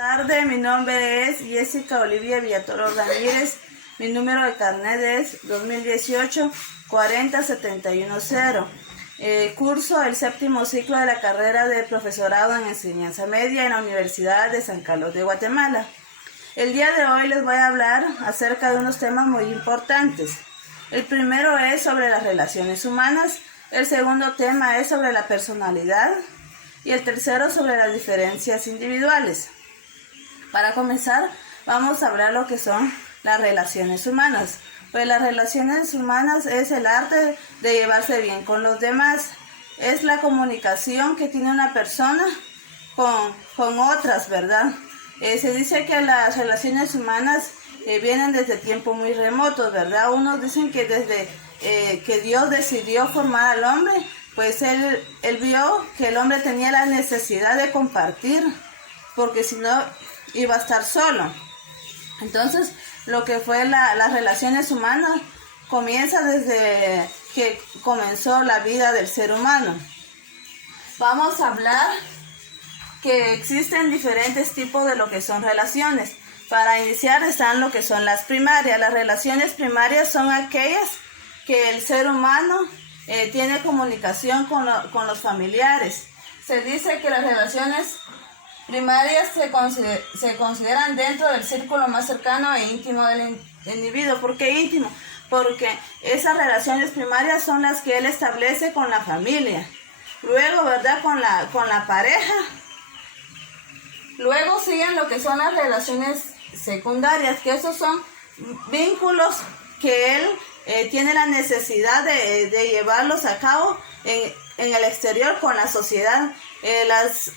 Buenas tardes, mi nombre es Jessica Olivia Villatoro Ramírez. Mi número de carnet es 2018-40710. Curso el séptimo ciclo de la carrera de profesorado en enseñanza media en la Universidad de San Carlos de Guatemala. El día de hoy les voy a hablar acerca de unos temas muy importantes. El primero es sobre las relaciones humanas, el segundo tema es sobre la personalidad y el tercero sobre las diferencias individuales. Para comenzar, vamos a hablar lo que son las relaciones humanas. Pues las relaciones humanas es el arte de llevarse bien con los demás. Es la comunicación que tiene una persona con otras, ¿verdad? Se dice que las relaciones humanas vienen desde tiempos muy remotos, ¿verdad? Unos dicen que desde que Dios decidió formar al hombre, pues él vio que el hombre tenía la necesidad de compartir, porque si no iba a estar solo. Entonces, lo que fue las relaciones humanas comienza desde que comenzó la vida del ser humano. Vamos a hablar que existen diferentes tipos de lo que son relaciones. Para iniciar están lo que son las primarias. Las relaciones primarias son aquellas que el ser humano tiene comunicación con los familiares. Se dice que las relaciones primarias se consideran dentro del círculo más cercano e íntimo del individuo. ¿Por qué íntimo? Porque esas relaciones primarias son las que él establece con la familia. Luego, ¿verdad? Con la pareja. Luego siguen lo que son las relaciones secundarias, que esos son vínculos que él tiene la necesidad de llevarlos a cabo en el exterior con la sociedad.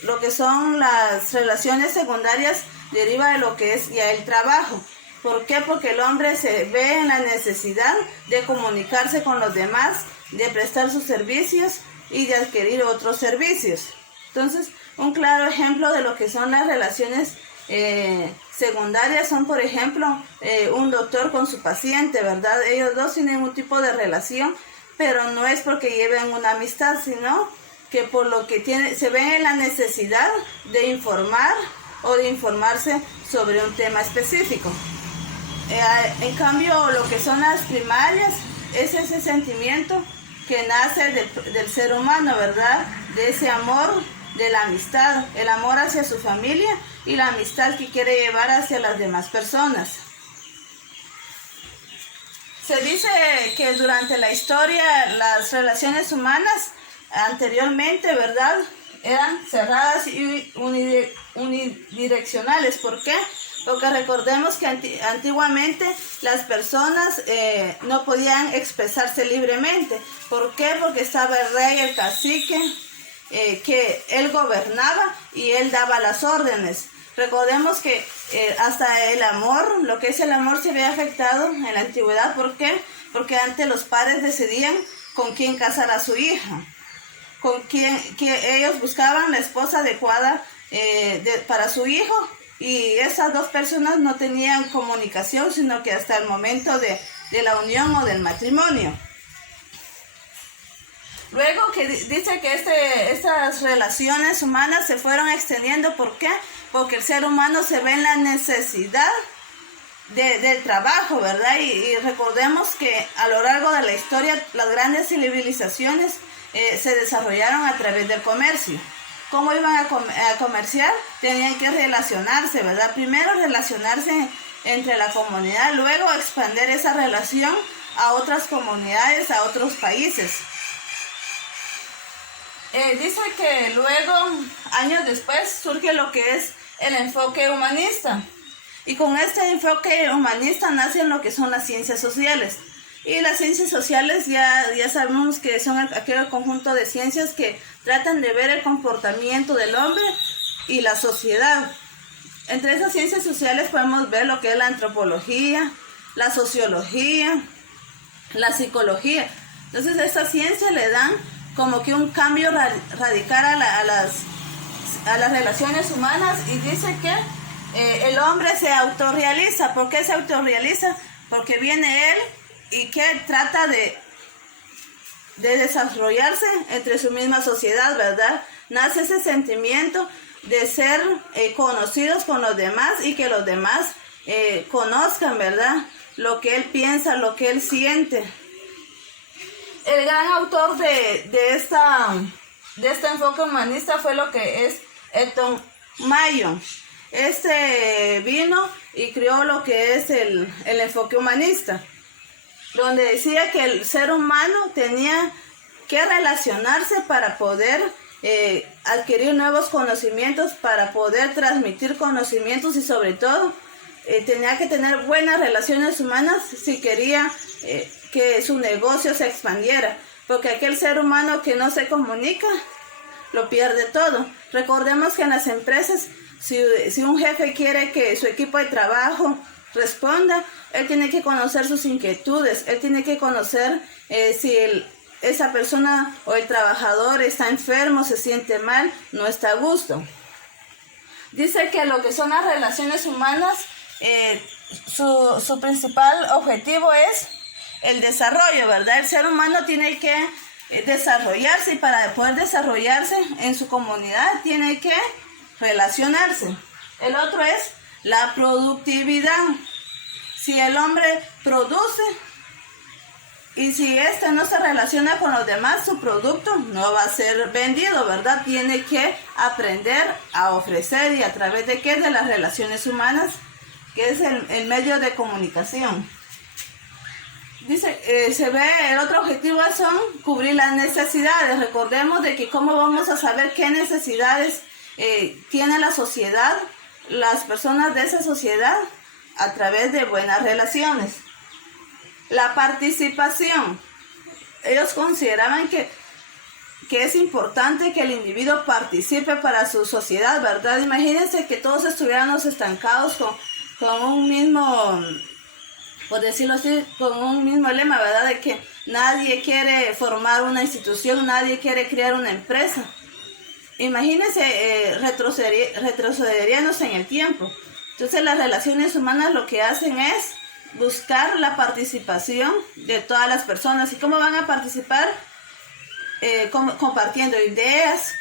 Lo que son las relaciones secundarias deriva de lo que es ya el trabajo. ¿Por qué? Porque el hombre se ve en la necesidad de comunicarse con los demás, de prestar sus servicios y de adquirir otros servicios. Entonces, un claro ejemplo de lo que son las relaciones secundarias son, por ejemplo, un doctor con su paciente, ¿verdad? Ellos dos tienen un tipo de relación, pero no es porque lleven una amistad, sino que por lo que se ven en la necesidad de informar o de informarse sobre un tema específico. En cambio, lo que son las primarias es ese sentimiento que nace del ser humano, ¿verdad? De ese amor, de la amistad, el amor hacia su familia y la amistad que quiere llevar hacia las demás personas. Se dice que durante la historia las relaciones humanas anteriormente, ¿verdad?, eran cerradas y unidireccionales. ¿Por qué? Porque recordemos que antiguamente las personas no podían expresarse libremente. ¿Por qué? Porque estaba el rey, el cacique, que él gobernaba y él daba las órdenes. Recordemos que hasta el amor, lo que es el amor, se ve afectado en la antigüedad. ¿Por qué? Porque antes los padres decidían con quién casar a su hija, que ellos buscaban la esposa adecuada para su hijo, y esas dos personas no tenían comunicación, sino que hasta el momento de la unión o del matrimonio. Luego que dice que estas relaciones humanas se fueron extendiendo. ¿Por qué? Porque el ser humano se ve en la necesidad del trabajo, ¿verdad? Y recordemos que a lo largo de la historia las grandes civilizaciones se desarrollaron a través del comercio. ¿Cómo iban a comerciar? Tenían que relacionarse, ¿verdad? Primero relacionarse entre la comunidad, luego expandir esa relación a otras comunidades, a otros países. Dice que luego, años después, surge lo que es el enfoque humanista. Y con este enfoque humanista nacen lo que son las ciencias sociales. Y las ciencias sociales ya sabemos que son aquel conjunto de ciencias que tratan de ver el comportamiento del hombre y la sociedad. Entre esas ciencias sociales podemos ver lo que es la antropología, la sociología, la psicología. Entonces estas ciencias le dan como que un cambio radical a las relaciones humanas, y dice que el hombre se autorrealiza. ¿Por qué se autorrealiza? Porque viene él y que trata de desarrollarse entre su misma sociedad, ¿verdad? Nace ese sentimiento de ser conocidos con los demás y que los demás conozcan, ¿verdad? Lo que él piensa, lo que él siente. El gran autor de este enfoque humanista fue lo que es Elton Mayo. Este vino y creó lo que es el enfoque humanista, donde decía que el ser humano tenía que relacionarse para poder adquirir nuevos conocimientos, para poder transmitir conocimientos y sobre todo tenía que tener buenas relaciones humanas si quería que su negocio se expandiera, porque aquel ser humano que no se comunica lo pierde todo. Recordemos que en las empresas, si un jefe quiere que su equipo de trabajo responda, él tiene que conocer sus inquietudes, él tiene que conocer si esa persona o el trabajador está enfermo, se siente mal, no está a gusto. Dice que lo que son las relaciones humanas, su principal objetivo es el desarrollo, ¿verdad? El ser humano tiene que desarrollarse y para poder desarrollarse en su comunidad tiene que relacionarse. El otro es la productividad. Si el hombre produce y si éste no se relaciona con los demás, su producto no va a ser vendido, ¿verdad? Tiene que aprender a ofrecer y a través de ¿qué? De las relaciones humanas, que es el medio de comunicación. Dice, se ve, el otro objetivo son cubrir las necesidades. Recordemos de que cómo vamos a saber qué necesidades tiene la sociedad, las personas de esa sociedad, a través de buenas relaciones. La participación. Ellos consideraban que es importante que el individuo participe para su sociedad, ¿verdad? Imagínense que todos estuviéramos estancados con un mismo, por decirlo así, con un mismo lema, ¿verdad? De que nadie quiere formar una institución, nadie quiere crear una empresa. Imagínense, retrocederíamos en el tiempo. Entonces las relaciones humanas lo que hacen es buscar la participación de todas las personas. ¿Y cómo van a participar? Compartiendo ideas,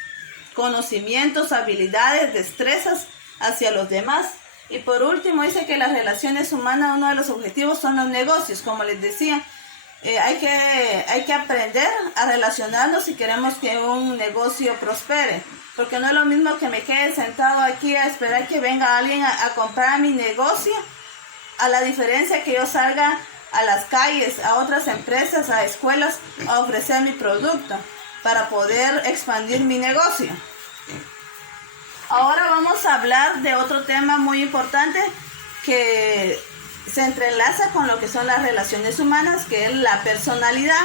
conocimientos, habilidades, destrezas hacia los demás. Y por último dice que las relaciones humanas, uno de los objetivos son los negocios. Como les decía, hay que aprender a relacionarnos si queremos que un negocio prospere. Porque no es lo mismo que me quede sentado aquí a esperar que venga alguien a comprar mi negocio, a la diferencia que yo salga a las calles, a otras empresas, a escuelas, a ofrecer mi producto para poder expandir mi negocio. Ahora vamos a hablar de otro tema muy importante que se entrelaza con lo que son las relaciones humanas, que es la personalidad.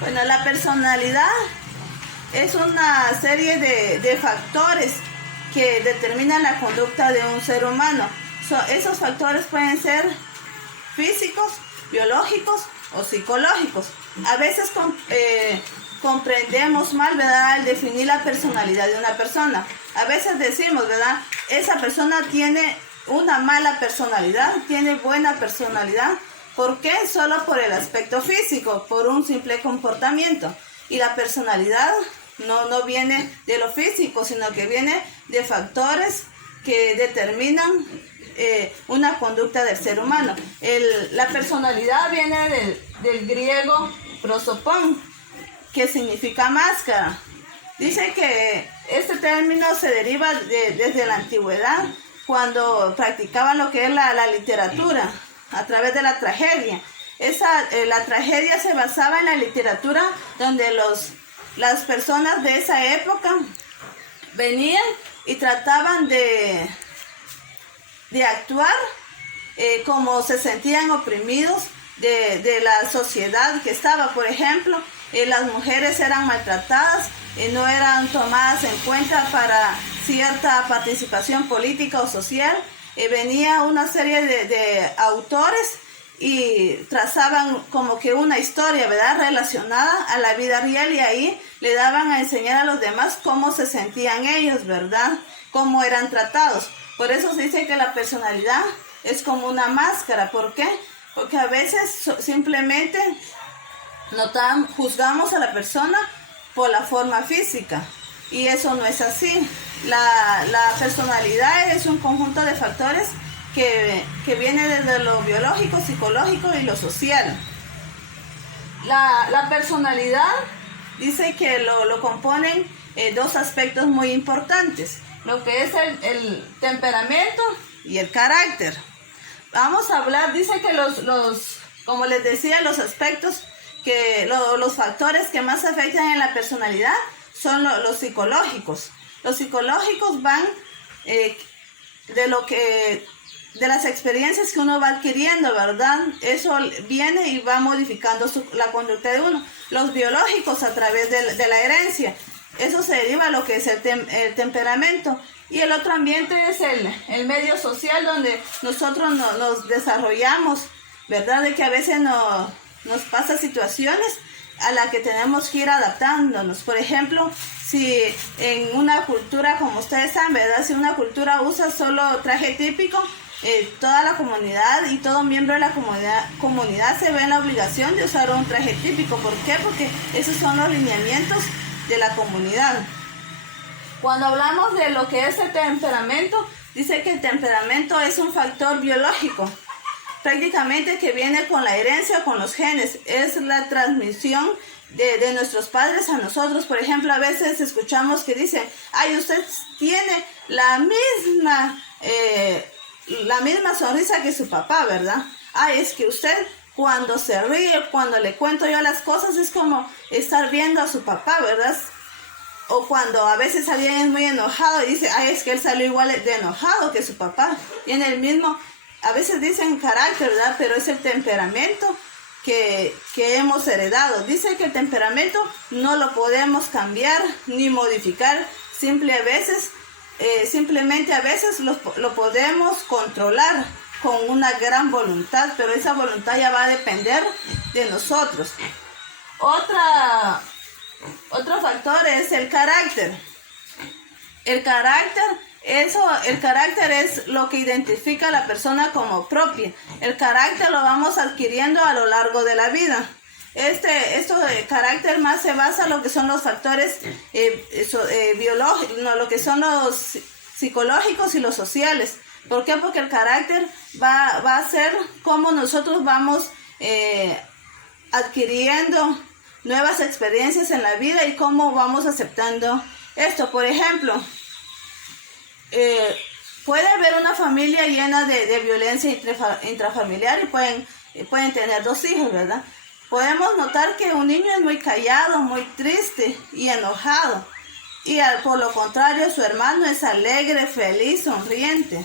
Bueno, la personalidad es una serie de factores que determinan la conducta de un ser humano. Esos factores pueden ser físicos, biológicos o psicológicos. A veces comprendemos mal, ¿verdad?, al definir la personalidad de una persona. A veces decimos, ¿verdad?, esa persona tiene una mala personalidad, tiene buena personalidad. ¿Por qué? Solo por el aspecto físico, por un simple comportamiento. Y la personalidad no viene de lo físico, sino que viene de factores que determinan una conducta del ser humano. La personalidad viene del griego prosopon, que significa máscara. Dice que este término se deriva desde la antigüedad, cuando practicaban lo que es la literatura a través de la tragedia. La tragedia se basaba en la literatura donde las personas de esa época venían y trataban de actuar como se sentían oprimidos de la sociedad que estaba. Por ejemplo, las mujeres eran maltratadas, no eran tomadas en cuenta para cierta participación política o social. Venía una serie de autores y trazaban como que una historia, ¿verdad?, relacionada a la vida real, y ahí le daban a enseñar a los demás cómo se sentían ellos, ¿verdad?, cómo eran tratados. Por eso se dice que la personalidad es como una máscara. ¿Por qué? Porque a veces simplemente juzgamos a la persona por la forma física, y eso no es así. La personalidad es un conjunto de factores que viene desde lo biológico, psicológico y lo social. La personalidad dice que lo componen dos aspectos muy importantes, lo que es el temperamento y el carácter. Vamos a hablar, dice que como les decía, los aspectos, los factores que más afectan en la personalidad son los psicológicos. Los psicológicos van de las experiencias que uno va adquiriendo, ¿verdad? Eso viene y va modificando la conducta de uno. Los biológicos a través de la herencia. Eso se deriva a lo que es el temperamento. Y el otro ambiente es el medio social donde nosotros nos desarrollamos, ¿verdad? De que a veces nos pasa situaciones a las que tenemos que ir adaptándonos. Por ejemplo, si en una cultura, como ustedes saben, ¿verdad? Si una cultura usa solo traje típico, toda la comunidad y todo miembro de la comunidad se ve en la obligación de usar un traje típico. ¿Por qué? Porque esos son los lineamientos de la comunidad. Cuando hablamos de lo que es el temperamento, dice que el temperamento es un factor biológico, prácticamente que viene con la herencia, con los genes. Es la transmisión de nuestros padres a nosotros. Por ejemplo, a veces escuchamos que dicen, ay, usted tiene la misma sonrisa que su papá, ¿verdad? Ay, es que usted cuando se ríe, cuando le cuento yo las cosas, es como estar viendo a su papá, ¿verdad? O cuando a veces alguien es muy enojado y dice, ay, es que él salió igual de enojado que su papá. Tiene el mismo, a veces dicen carácter, ¿verdad? Pero es el temperamento que hemos heredado. Dice que el temperamento no lo podemos cambiar ni modificar. Simplemente a veces lo podemos controlar con una gran voluntad, pero esa voluntad ya va a depender de nosotros. Otro factor es el carácter. El carácter es lo que identifica a la persona como propia. El carácter lo vamos adquiriendo a lo largo de la vida. Esto de carácter más se basa en lo que son los factores biológicos, lo que son los psicológicos y los sociales. ¿Por qué? Porque el carácter va a ser cómo nosotros vamos adquiriendo nuevas experiencias en la vida y cómo vamos aceptando esto. Por ejemplo, puede haber una familia llena de violencia intrafamiliar y pueden tener 2 hijos, ¿verdad? Podemos notar que un niño es muy callado, muy triste y enojado. Y por lo contrario, su hermano es alegre, feliz, sonriente.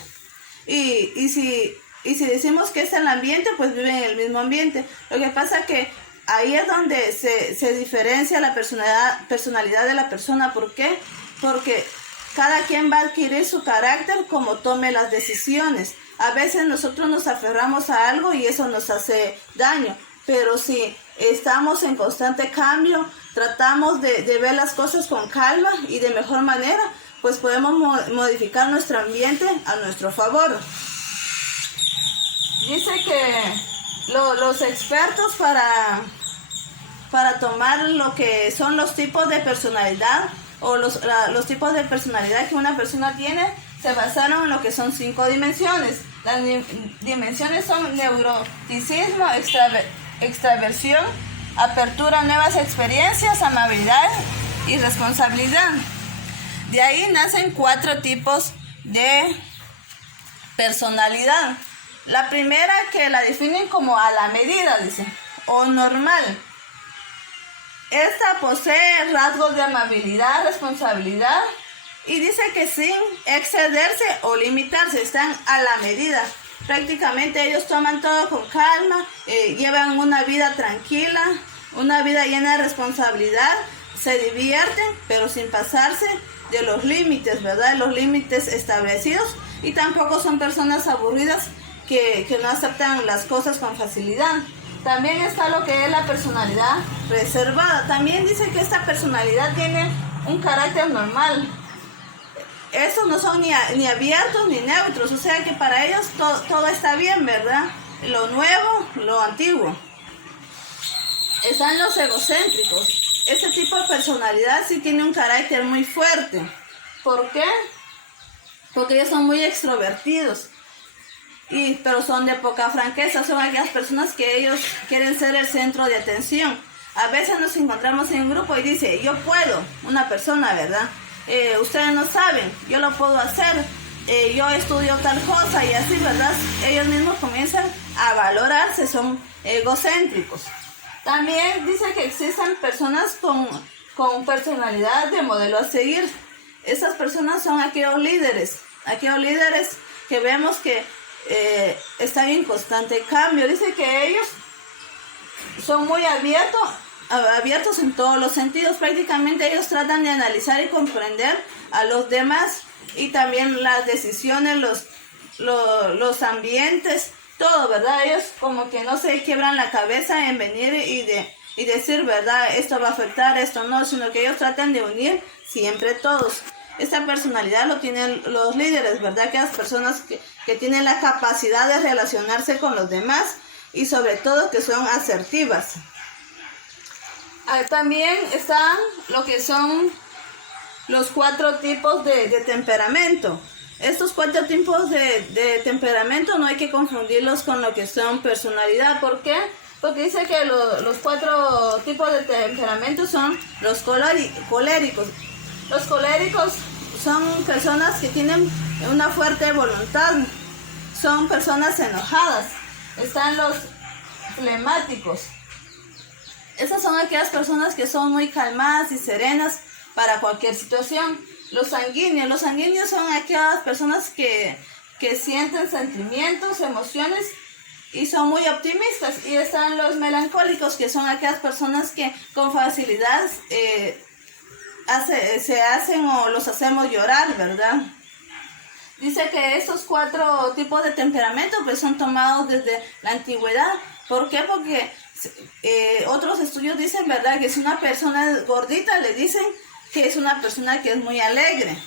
Y si decimos que es el ambiente, pues viven en el mismo ambiente. Lo que pasa es que ahí es donde se diferencia la personalidad de la persona. ¿Por qué? Porque cada quien va a adquirir su carácter como tome las decisiones. A veces nosotros nos aferramos a algo y eso nos hace daño. Pero si estamos en constante cambio, tratamos de ver las cosas con calma y de mejor manera, pues podemos modificar nuestro ambiente a nuestro favor. Dice que los expertos para tomar lo que son los tipos de personalidad o los tipos de personalidad que una persona tiene, se basaron en lo que son 5 dimensiones. Las dimensiones son neuroticismo, extraversión, apertura a nuevas experiencias, amabilidad y responsabilidad. De ahí nacen 4 tipos de personalidad. La primera, que la definen como a la medida, dice, o normal. Esta posee rasgos de amabilidad, responsabilidad, y dice que sin excederse o limitarse, están a la medida. Prácticamente ellos toman todo con calma, llevan una vida tranquila, una vida llena de responsabilidad, se divierten, pero sin pasarse de los límites, ¿verdad? Los límites establecidos, y tampoco son personas aburridas que no aceptan las cosas con facilidad. También está lo que es la personalidad reservada. También dice que esta personalidad tiene un carácter normal. Esos no son ni abiertos ni neutros, o sea que para ellos todo está bien, ¿verdad? Lo nuevo, lo antiguo. Están los egocéntricos. este tipo de personalidad sí tiene un carácter muy fuerte. ¿Por qué? Porque ellos son muy extrovertidos, pero son de poca franqueza. Son aquellas personas que ellos quieren ser el centro de atención. A veces nos encontramos en un grupo y dice, yo puedo, una persona, ¿verdad? Ustedes no saben, yo lo puedo hacer, yo estudio tal cosa y así, ¿verdad? Ellos mismos comienzan a valorarse, son egocéntricos. También dice que existen personas con personalidad de modelo a seguir. Esas personas son aquellos líderes que vemos que están en constante cambio. Dice que ellos son muy abiertos en todos los sentidos. Prácticamente ellos tratan de analizar y comprender a los demás y también las decisiones, los ambientes, todo, ¿verdad? Ellos como que no se quiebran la cabeza en venir y decir, ¿verdad? Esto va a afectar, esto no, sino que ellos tratan de unir siempre todos. Esta personalidad lo tienen los líderes, ¿verdad? Que las personas que tienen la capacidad de relacionarse con los demás y sobre todo que son asertivas. También están lo que son los 4 tipos de temperamento. Estos 4 tipos de temperamento no hay que confundirlos con lo que son personalidad. ¿Por qué? Porque dice que los 4 tipos de temperamento son los coléricos. Los coléricos son personas que tienen una fuerte voluntad, son personas enojadas. Están los flemáticos. Esas son aquellas personas que son muy calmadas y serenas para cualquier situación. Los sanguíneos son aquellas personas que sienten sentimientos, emociones y son muy optimistas. Y están los melancólicos, que son aquellas personas que con facilidad se hacen o los hacemos llorar, ¿verdad? Dice que estos 4 tipos de temperamento pues son tomados desde la antigüedad. ¿Por qué? Porque otros estudios dicen, ¿verdad?, que si una persona es gordita, le dicen que es una persona que es muy alegre.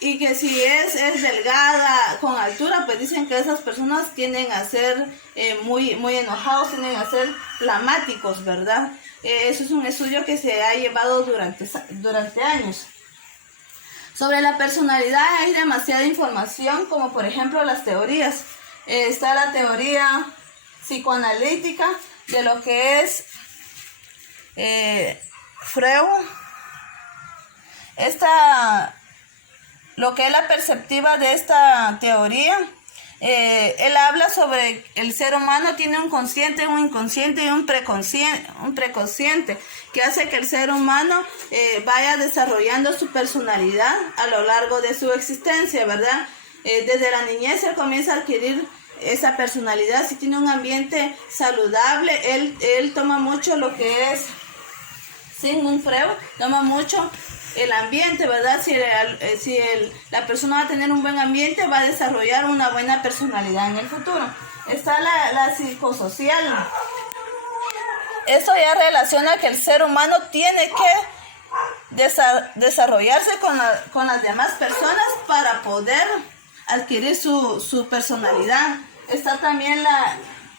Y que si es delgada, con altura, pues dicen que esas personas tienden a ser muy enojados, tienden a ser flamáticos, ¿verdad? Eso es un estudio que se ha llevado durante años. Sobre la personalidad hay demasiada información, como por ejemplo las teorías. Está la teoría psicoanalítica de lo que es Freud. Lo que es la perspectiva de esta teoría, él habla sobre el ser humano tiene un consciente, un inconsciente y un preconsciente, que hace que el ser humano vaya desarrollando su personalidad a lo largo de su existencia, ¿verdad? Desde la niñez él comienza a adquirir esa personalidad. Si tiene un ambiente saludable, él toma mucho lo que es Sigmund Freud, toma mucho el ambiente, ¿verdad? Si la persona va a tener un buen ambiente, va a desarrollar una buena personalidad en el futuro. Está la psicosocial. Eso ya relaciona que el ser humano tiene que desarrollarse con las demás personas para poder adquirir su personalidad. Está también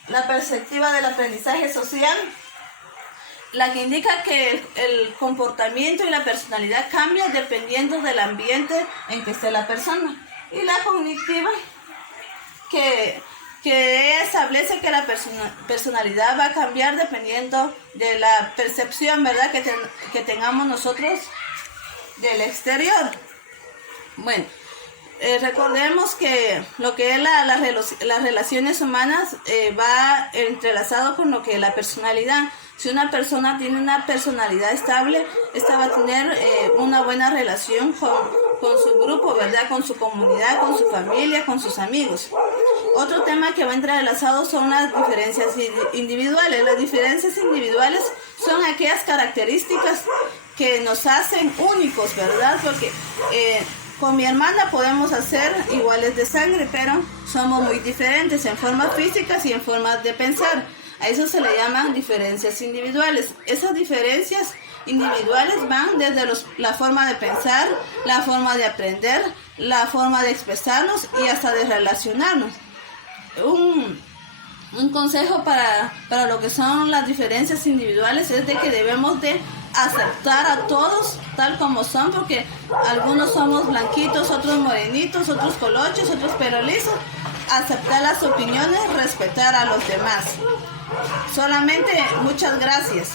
la perspectiva del aprendizaje social, la que indica que el comportamiento y la personalidad cambian dependiendo del ambiente en que esté la persona. Y la cognitiva, que establece que la personalidad va a cambiar dependiendo de la percepción, ¿verdad?, que tengamos nosotros del exterior. Bueno, recordemos que lo que es las relaciones humanas va entrelazado con lo que es la personalidad. Si una persona tiene una personalidad estable, esta va a tener una buena relación con su grupo, ¿verdad?, con su comunidad, con su familia, con sus amigos. Otro tema que va entrelazado son las diferencias individuales. Las diferencias individuales son aquellas características que nos hacen únicos, ¿verdad? Porque con mi hermana podemos ser iguales de sangre, pero somos muy diferentes en formas físicas y en formas de pensar. A eso se le llaman diferencias individuales. Esas diferencias individuales van desde la forma de pensar, la forma de aprender, la forma de expresarnos y hasta de relacionarnos. Un consejo para lo que son las diferencias individuales es de que debemos de aceptar a todos tal como son, porque algunos somos blanquitos, otros morenitos, otros colochos, otros pelo liso. Aceptar las opiniones, respetar a los demás. Solamente muchas gracias.